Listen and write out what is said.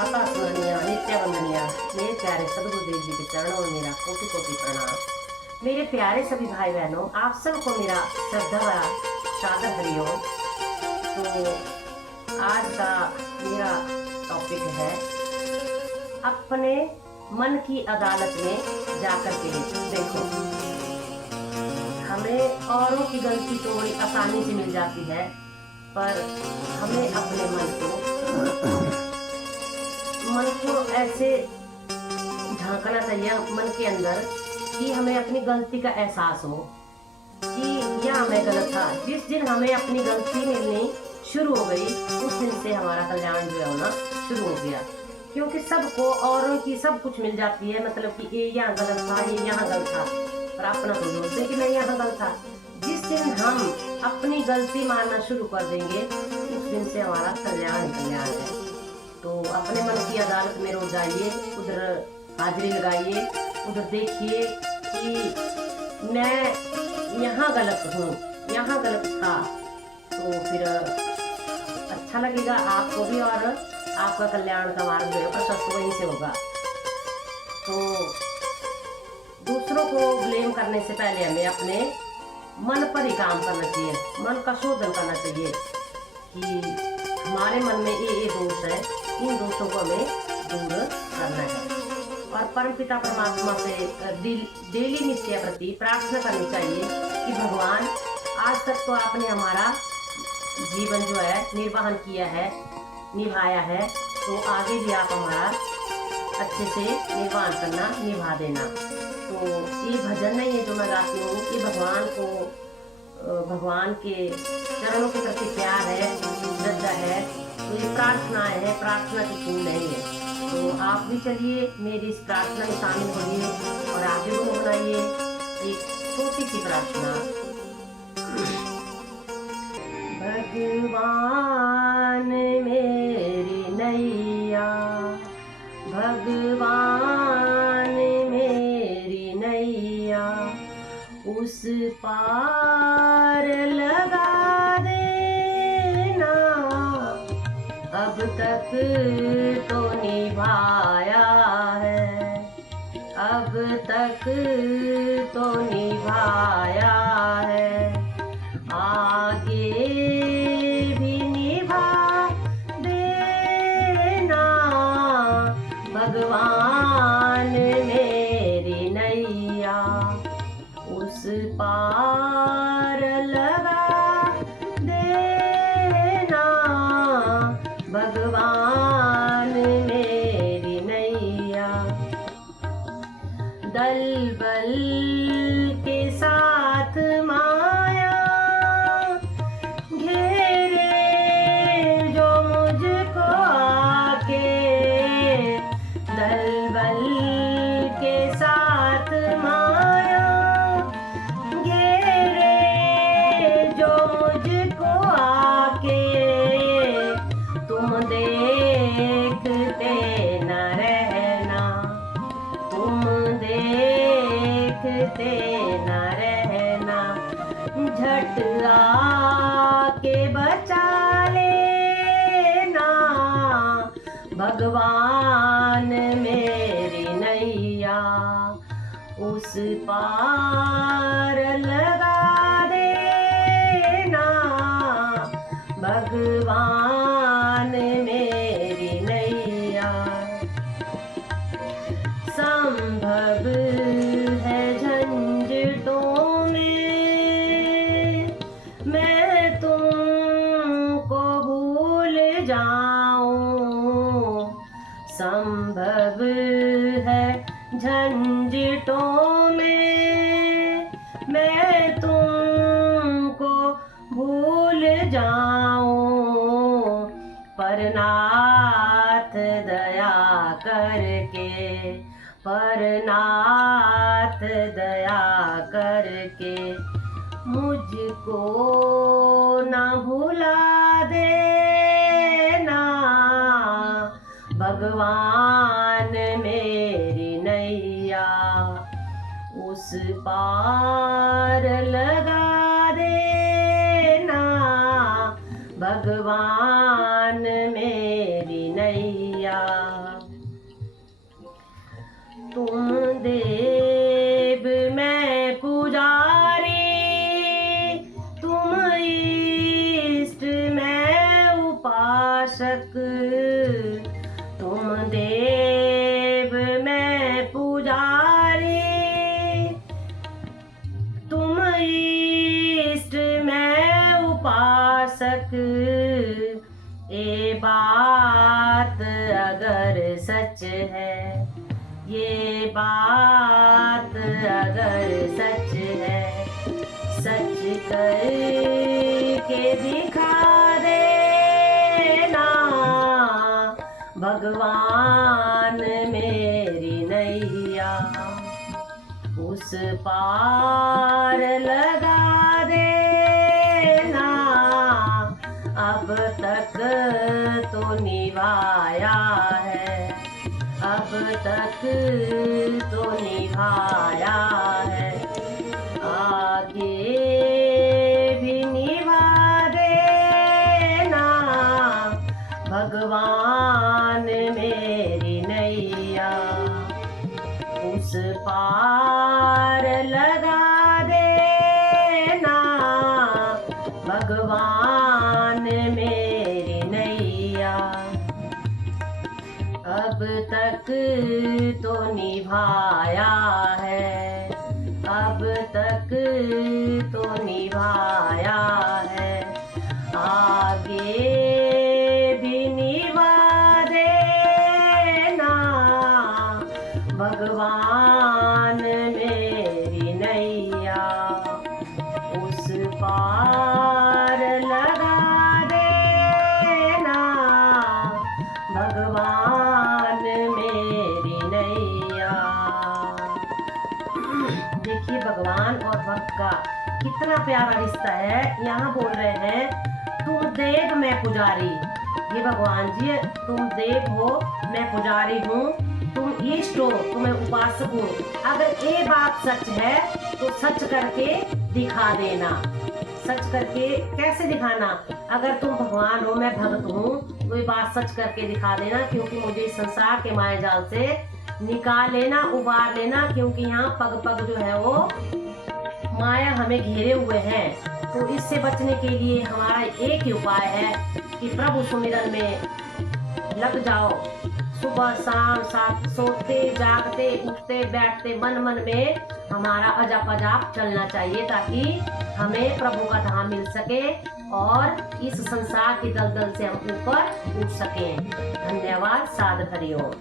प्रातः स्मरणीय नित्य वंदनीय मेरे प्यारे सदगुरुदेव जी के चरणों में मेरा कोटि कोटि प्रणाम। मेरे प्यारे सभी भाई बहनों, आप सबको मेरा श्रद्धा भरा सादर हरिओम। तो आज का मेरा टॉपिक है अपने मन की अदालत में जाकर के देखो। हमें औरों की गलती तो बड़ी आसानी से मिल जाती है, पर हमें अपने मन को ऐसे झांकना चाहिए मन के अंदर कि हमें अपनी गलती का एहसास हो कि यह मैं गलत था। जिस दिन हमें अपनी गलती मिलनी शुरू हो गई, उस दिन से हमारा कल्याण जो है होना शुरू हो गया। क्योंकि सबको औरों की सब कुछ मिल जाती है, मतलब कि ये यहाँ गलत था, ये यहाँ गलत था, पर अपना तो बोलते कि मैं यहाँ गलत था। जिस दिन हम अपनी गलती मानना शुरू कर देंगे, उस दिन से हमारा कल्याण है। तो अपने मन की अदालत में रोज जाइए, उधर हाजिरी लगाइए, उधर देखिए कि मैं यहाँ गलत हूँ, यहाँ गलत था, तो फिर अच्छा लगेगा आपको भी और आपका कल्याण का मार्ग जो है प्रशस्त वहीं से होगा। तो दूसरों को ब्लेम करने से पहले हमें अपने मन पर ही काम करना चाहिए, मन का शोधन करना चाहिए कि हमारे मन में ये दोष है, इन दोषों को हमें दूर करना है। और परमपिता परमात्मा से डेली नित्य प्रति प्रार्थना करनी चाहिए कि भगवान, आज तक तो आपने हमारा जीवन जो है निर्वाहन किया है, निभाया है, तो आगे भी आप हमारा अच्छे से निर्वाहन करना, निभा देना। तो ये भजन नहीं है जो मैं गाती हूँ, ये भगवान के चरणों के प्रति प्यार है, श्रद्धा है, तो ये प्रार्थना है, प्रार्थना की फूल नहीं है। तो आप भी चलिए मेरी इस प्रार्थना में शामिल होइए और आगे गुनगुनाइए एक छोटी सी प्रार्थना। भगवान मेरी नैया, भगवान मेरी नैया, उस पार लगा देना। अब तक तो निभाया है, अब तक तो निभाया है, आगे भी निभा देना। भगवान मेरी नैया, उस पार लगा देना। भगवान मेरी नैया, दल बल के साथ माया घेरे जो मुझको आके, दल बल के साथ माया घेरे जो मुझको आके, तुम देखते न रहना, तुम देखते न रहना, झट आके बचा लेना। भगवान मेरी नैया, उस पार लगा देना। भगवान मेरी नैया, संभव है झंझटों में मैं तुमको भूल जाऊं, संभव है झंझटों में मैं तुमको भूल जाऊं, पर नाथ दया करके, पर नाथ दया करके मुझको ना भुला देना। भगवान मेरी नैया, उस पार लगा देना। भगवान मेरी नैया, नैया। तुम देव मैं पुजारी, तुम इष्ट मैं उपासक। तुम देव मैं पुजारी, तुम इष्ट मैं उपासक। ये बात अगर सच है, ये बात अगर सच है, सच करके दिखा देना भगवान मेरी नैया। उस पार लगा देना, अब तक तो निभाया है, अब तक तो निभाया है, आगे भी निभा देना भगवान मेरी नैया। उस पार लगा देना भगवान मेरी नैया। अब तक तो निभाया है, अब तक तो निभाया है, आगे भी निभा देना भगवान मेरी नैया। उस पार लगा देना भगवान मेरी नैया। देखिए भगवान और भक्त का कितना प्यारा रिश्ता है। यहाँ बोल रहे हैं तुम देव मैं पुजारी। ये भगवान जी तुम देव हो, मैं पुजारी हूँ, तुम इष्ट हो, तुम्हें उपासक हूँ। अगर ये बात सच है तो सच करके दिखा देना। सच करके कैसे दिखाना? अगर तुम भगवान हो मैं भक्त हूँ तो ये बात सच करके दिखा देना, क्योंकि मुझे इस संसार के माया जाल से निकाल लेना, उबार लेना। क्योंकि यहाँ पग पग जो है वो माया हमें घेरे हुए हैं। तो इससे बचने के लिए हमारा एक ही उपाय है कि प्रभु सुमिरन में लग जाओ। सुबह शाम साथ सोते जागते उठते बैठते मन मन में हमारा अजाप अजाप चलना चाहिए, ताकि हमें प्रभु का धाम मिल सके और इस संसार की दलदल से हम ऊपर उठ सकें। धन्यवाद। साध हरिओम।